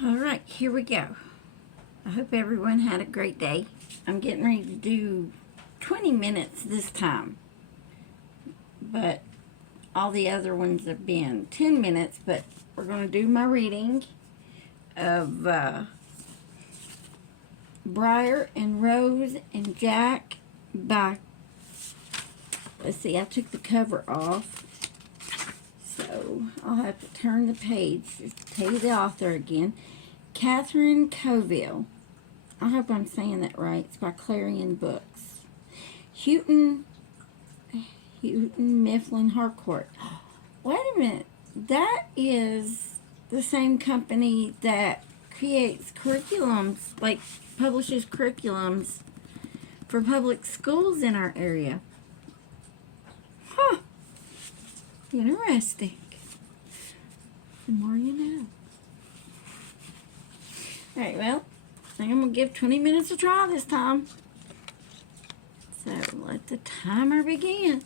All right, here we go. I hope everyone had a great day. I'm getting ready to do 20 minutes this time, but all the other ones have been 10 minutes, but we're going to do my reading of Briar and Rose and Jack by, let's see, I took the cover off, so I'll have to turn the page to tell you the author again. Catherine Coville. I hope I'm saying that right. It's by Clarion Books. Houghton Mifflin Harcourt. Wait a minute. That is the same company that creates curriculums, like publishes curriculums for public schools in our area. Huh. Interesting. The more you know. Alright, well, I think I'm going to give 20 minutes a try this time. So, let the timer begin.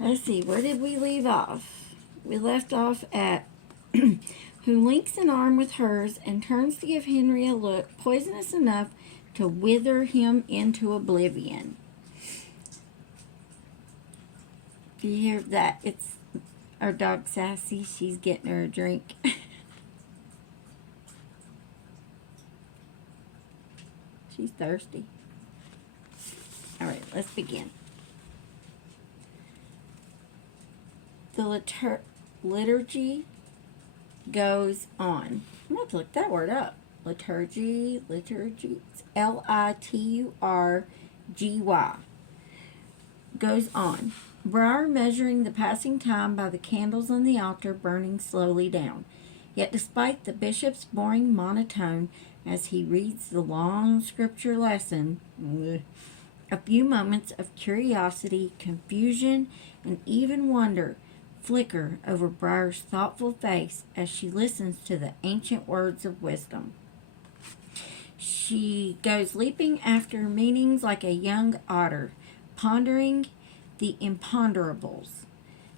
Let's see, where did we leave off? We left off at who links an arm with hers and turns to give Henry a look poisonous enough to wither him into oblivion. Do you hear that? It's our dog Sassy. She's getting her a drink. She's thirsty. All right, let's begin. The liturgy goes on. I'm going to look that word up. Liturgy. It's Liturgy. Goes on. Briar measuring the passing time by the candles on the altar burning slowly down. Yet despite the bishop's boring monotone as he reads the long scripture lesson, a few moments of curiosity, confusion, and even wonder flicker over Briar's thoughtful face as she listens to the ancient words of wisdom. She goes leaping after meanings like a young otter, pondering the imponderables.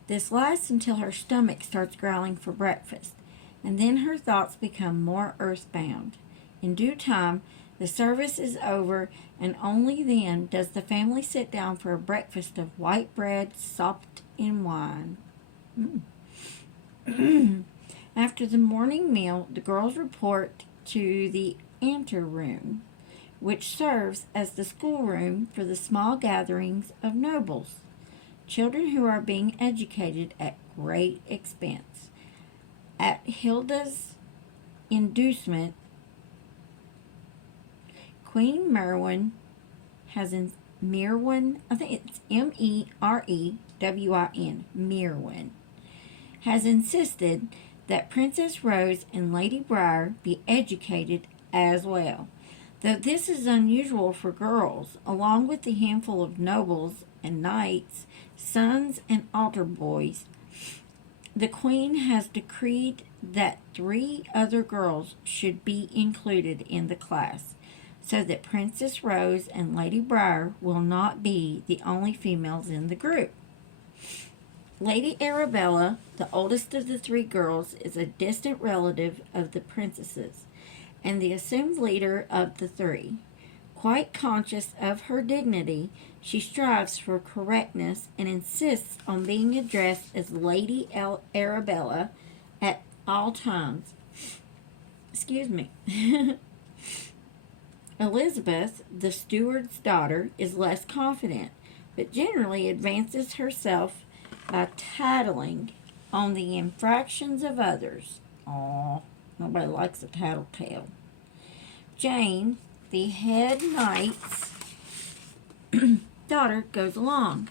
This lasts until her stomach starts growling for breakfast, and then her thoughts become more earthbound. In due time, the service is over, and only then does the family sit down for a breakfast of white bread sopped in wine. After the morning meal, the girls report to the anteroom, which serves as the schoolroom for the small gatherings of nobles, children who are being educated at great expense. At Hilda's inducement, Queen Merwin has Merwin, I think it's Merewin, Merwin, has insisted that Princess Rose and Lady Briar be educated as well. Though this is unusual for girls, along with the handful of nobles and knights, sons and altar boys, the Queen has decreed that 3 other girls should be included in the class, so that Princess Rose and Lady Briar will not be the only females in the group. Lady Arabella, the oldest of the 3 girls, is a distant relative of the princesses and the assumed leader of the 3. Quite conscious of her dignity, she strives for correctness and insists on being addressed as Lady Arabella at all times. Excuse me. Elizabeth, the steward's daughter, is less confident, but generally advances herself by tattling on the infractions of others. Aw, nobody likes a tattletale. Jane, the head knight's daughter, goes along.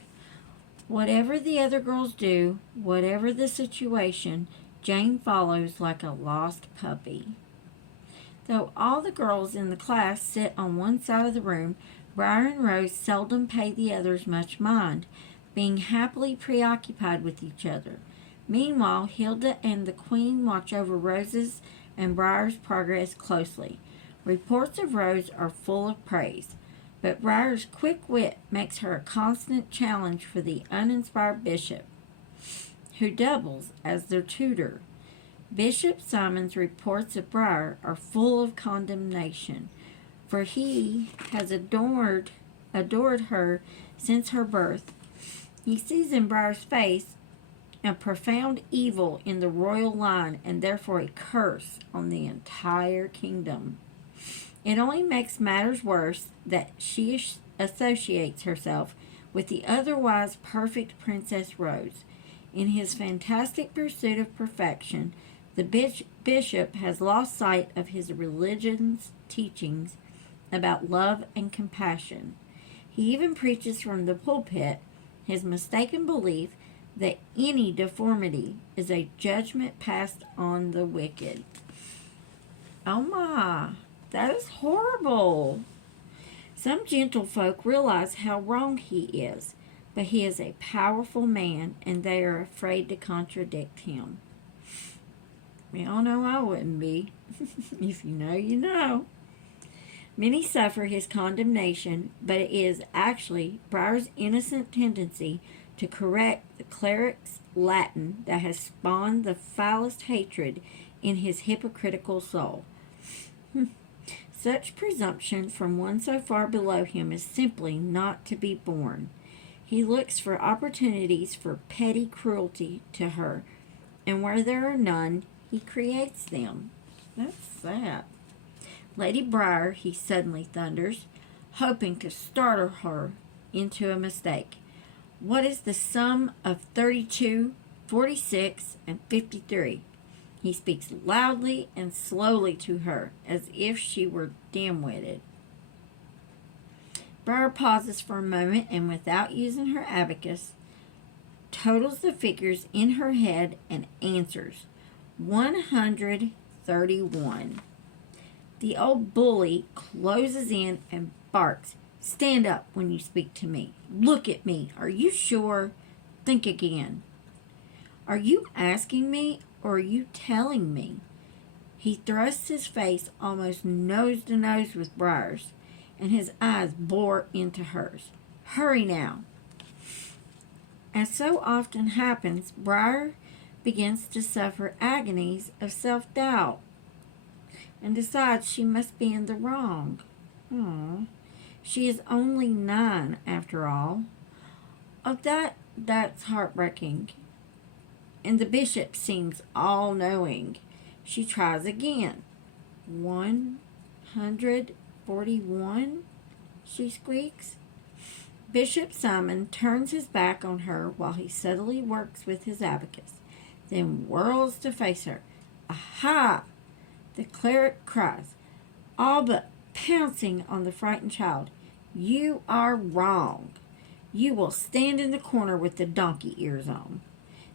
Whatever the other girls do, whatever the situation, Jane follows like a lost puppy. Though all the girls in the class sit on one side of the room, Briar and Rose seldom pay the others much mind, being happily preoccupied with each other. Meanwhile, Hilda and the Queen watch over Rose's and Briar's progress closely. Reports of Rose are full of praise, but Briar's quick wit makes her a constant challenge for the uninspired bishop, who doubles as their tutor. Bishop Simon's reports of Briar are full of condemnation, for he has adored her since her birth. He sees in Briar's face a profound evil in the royal line, and therefore a curse on the entire kingdom. It only makes matters worse that she associates herself with the otherwise perfect Princess Rose. In his fantastic pursuit of perfection, the bishop has lost sight of his religion's teachings about love and compassion. He even preaches from the pulpit his mistaken belief that any deformity is a judgment passed on the wicked. Oh my, that is horrible. Some gentlefolk realize how wrong he is, but he is a powerful man, and they are afraid to contradict him. We all know I wouldn't be. If you know, you know. Many suffer his condemnation, but it is actually Briar's innocent tendency to correct the cleric's Latin that has spawned the foulest hatred in his hypocritical soul. Such presumption from one so far below him is simply not to be borne. He looks for opportunities for petty cruelty to her, and where there are none, he creates them. That's sad. Lady Briar, he suddenly thunders, hoping to startle her into a mistake. What is the sum of 32, 46, and 53? He speaks loudly and slowly to her, as if she were dim-witted. Briar pauses for a moment, and without using her abacus, totals the figures in her head and answers, 131. The old bully closes in and barks, "Stand up when you speak to me. Look at me. Are you sure? Think again. Are you asking me, or are you telling me?" He thrusts his face almost nose to nose with Briar's, and his eyes bore into hers. "Hurry now." As so often happens, Briar begins to suffer agonies of self-doubt and decides she must be in the wrong. She is only 9 after all. Oh, that's heartbreaking. And the bishop seems all-knowing. She tries again. 141, she squeaks. Bishop Simon turns his back on her while he subtly works with his abacus, then whirls to face her. "Aha!" the cleric cries, all but pouncing on the frightened child. "You are wrong. You will stand in the corner with the donkey ears on."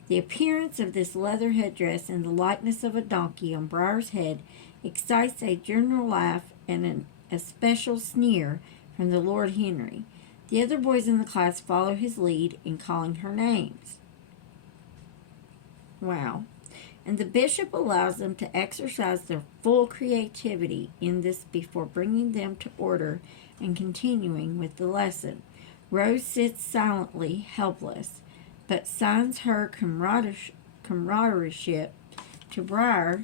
The appearance of this leather headdress and the likeness of a donkey on Briar's head excites a general laugh and an especial sneer from the Lord Henry. The other boys in the class follow his lead in calling her names. Wow. And the bishop allows them to exercise their full creativity in this before bringing them to order and continuing with the lesson. Rose sits silently, helpless, but signs her camaradereship to Briar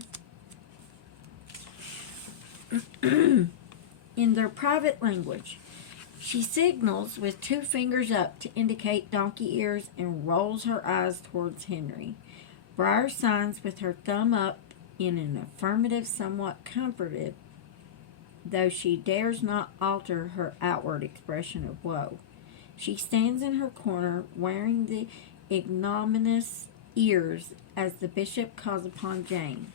in their private language. She signals with 2 fingers up to indicate donkey ears and rolls her eyes towards Henry. Briar signs with her thumb up in an affirmative, somewhat comforted, though she dares not alter her outward expression of woe. She stands in her corner, wearing the ignominious ears as the bishop calls upon Jane.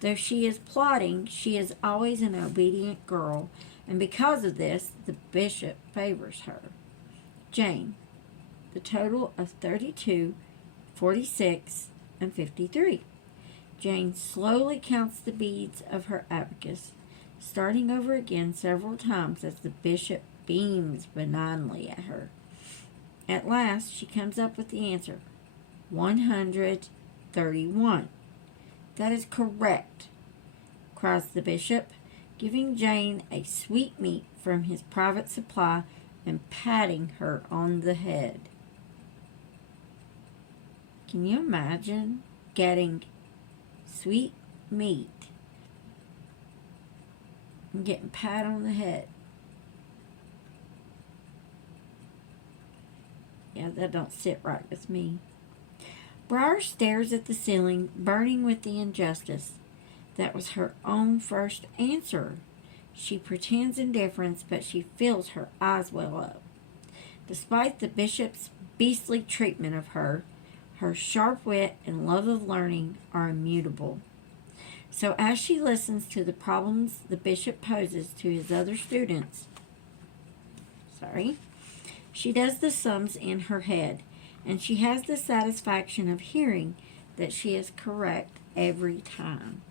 Though she is plotting, she is always an obedient girl, and because of this, the bishop favors her. Jane, the total of 32, 46, and 53. Jane slowly counts the beads of her abacus, starting over again several times as the bishop beams benignly at her. At last, she comes up with the answer, 131. "That is correct," cries the bishop, giving Jane a sweetmeat from his private supply and patting her on the head. Can you imagine getting Sweet meat. I'm getting pat on the head. Yeah, that don't sit right with me. Briar stares at the ceiling, burning with the injustice. That was her own first answer. She pretends indifference, but she feels her eyes well up. Despite the bishop's beastly treatment of her, her sharp wit and love of learning are immutable. So as she listens to the problems the bishop poses to his other students, she does the sums in her head, and she has the satisfaction of hearing that she is correct every time.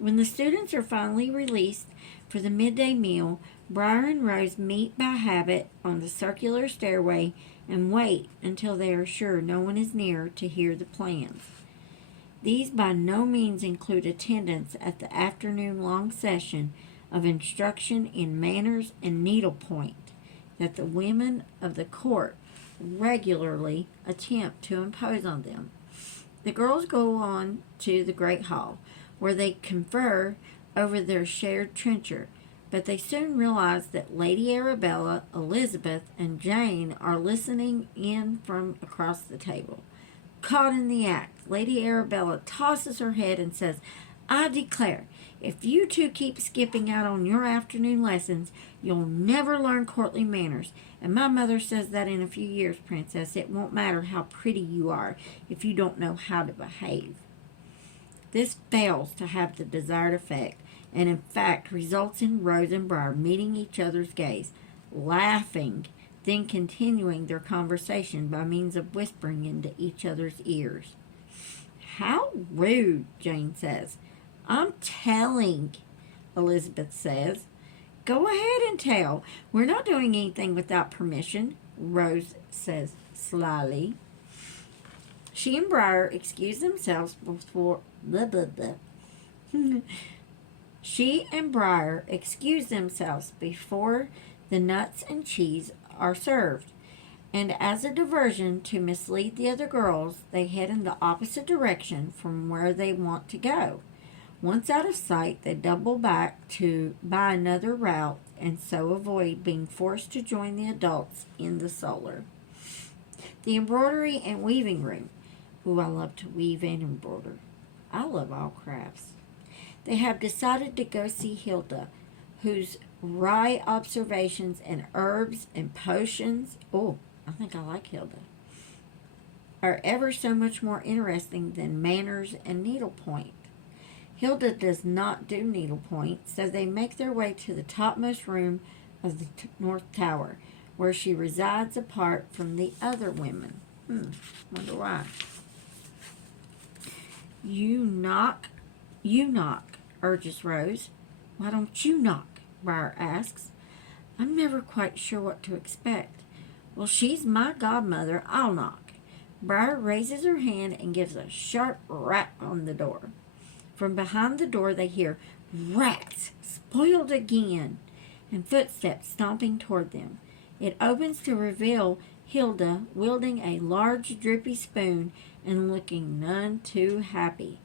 When the students are finally released for the midday meal, Briar and Rose meet by habit on the circular stairway and wait until they are sure no one is near to hear the plans. These by no means include attendance at the afternoon-long session of instruction in manners and needlepoint that the women of the court regularly attempt to impose on them. The girls go on to the great hall, where they confer over their shared trencher, but they soon realize that Lady Arabella, Elizabeth, and Jane are listening in from across the table. Caught in the act, Lady Arabella tosses her head and says, "I declare, if you two keep skipping out on your afternoon lessons, you'll never learn courtly manners. And my mother says that in a few years, Princess, it won't matter how pretty you are if you don't know how to behave." This fails to have the desired effect, and in fact results in Rose and Briar meeting each other's gaze, laughing, then continuing their conversation by means of whispering into each other's ears. "How rude," Jane says. "I'm telling," Elizabeth says. "Go ahead and tell. We're not doing anything without permission," Rose says slyly. She and Briar excuse themselves before She and Briar excuse themselves before the nuts and cheese are served, and as a diversion to mislead the other girls, they head in the opposite direction from where they want to go. Once out of sight, they double back to by another route and so avoid being forced to join the adults in the solar. The embroidery and weaving room. Ooh, I love to weave and embroider. I love all crafts. They have decided to go see Hilda, whose wry observations and herbs and potions, I think I like Hilda, are ever so much more interesting than manners and needlepoint. Hilda does not do needlepoint, so they make their way to the topmost room of the North Tower, where she resides apart from the other women. Wonder why. You knock, urges Rose. "Why don't you knock?" Briar asks. "I'm never quite sure what to expect." "Well, she's my godmother. I'll knock." Briar raises her hand and gives a sharp rap on the door. From behind the door they hear, "Rats! Spoiled again!" and footsteps stomping toward them. It opens to reveal Hilda wielding a large drippy spoon and looking none too happy.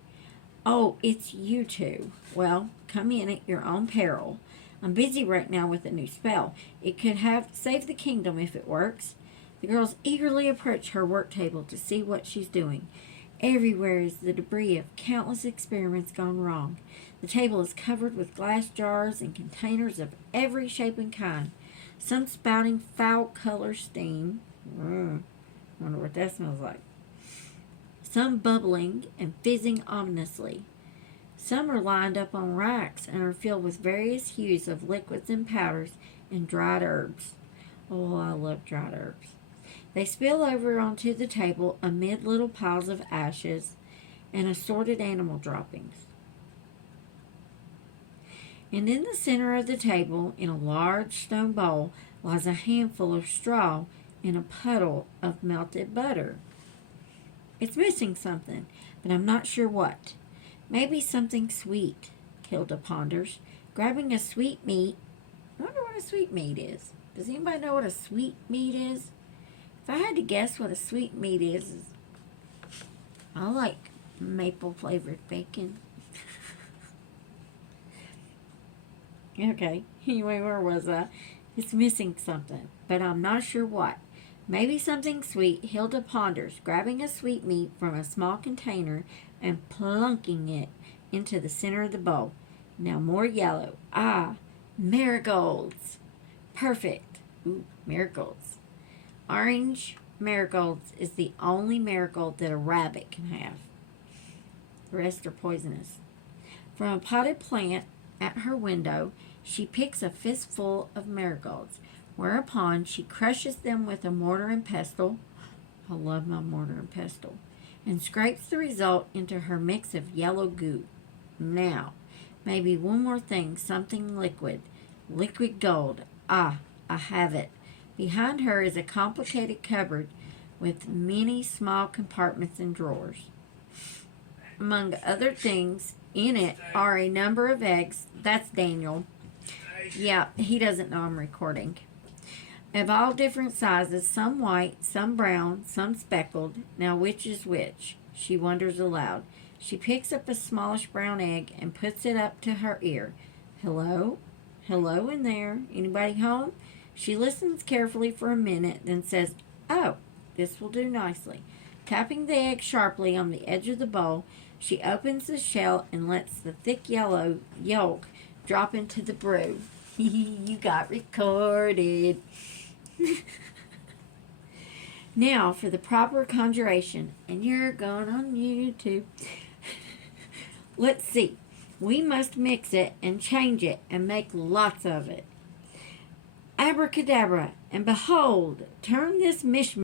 "Oh, it's you two. Well, come in at your own peril. I'm busy right now with a new spell. It could have saved the kingdom if it works." The girls eagerly approach her work table to see what she's doing. Everywhere is the debris of countless experiments gone wrong. The table is covered with glass jars and containers of every shape and kind, some spouting foul color steam. Wonder what that smells like. Some bubbling and fizzing ominously. Some are lined up on racks and are filled with various hues of liquids and powders and dried herbs. Oh, I love dried herbs. They spill over onto the table amid little piles of ashes and assorted animal droppings. And in the center of the table, in a large stone bowl, lies a handful of straw in a puddle of melted butter. It's missing something, but I'm not sure what. Maybe something sweet, Hilda ponders, grabbing a sweetmeat. I wonder what a sweetmeat is. Does anybody know what a sweetmeat is? If I had to guess what a sweetmeat is I like Maple flavored bacon. Okay, anyway, where was I? It's missing something, but I'm not sure what. Maybe something sweet. Hilda ponders, grabbing a sweetmeat from a small container and plunking it into the center of the bowl. Now more yellow. Ah, marigolds. Perfect. Ooh, marigolds. Orange marigolds is the only marigold that a rabbit can have. The rest are poisonous. From a potted plant at her window, she picks a fistful of marigolds, whereupon she crushes them with a mortar and pestle. I love my mortar and pestle. And scrapes the result into her mix of yellow goo. Now, maybe one more thing, something liquid. Liquid gold. Ah, I have it. Behind her is a complicated cupboard with many small compartments and drawers. Among other things, in it are a number of eggs. That's Daniel. Yeah, he doesn't know I'm recording. Of all different sizes, some white, some brown, some speckled. Now which is which? She wonders aloud. She picks up a smallish brown egg and puts it up to her ear. Hello? Hello in there. Anybody home? She listens carefully for a minute, then says, "Oh, this will do nicely." Tapping the egg sharply on the edge of the bowl, she opens the shell and lets the thick yellow yolk drop into the brew. You got recorded. Now for the proper conjuration, and you're going on YouTube. Let's see. We must mix it and change it and make lots of it. Abracadabra, and behold, turn this mishmash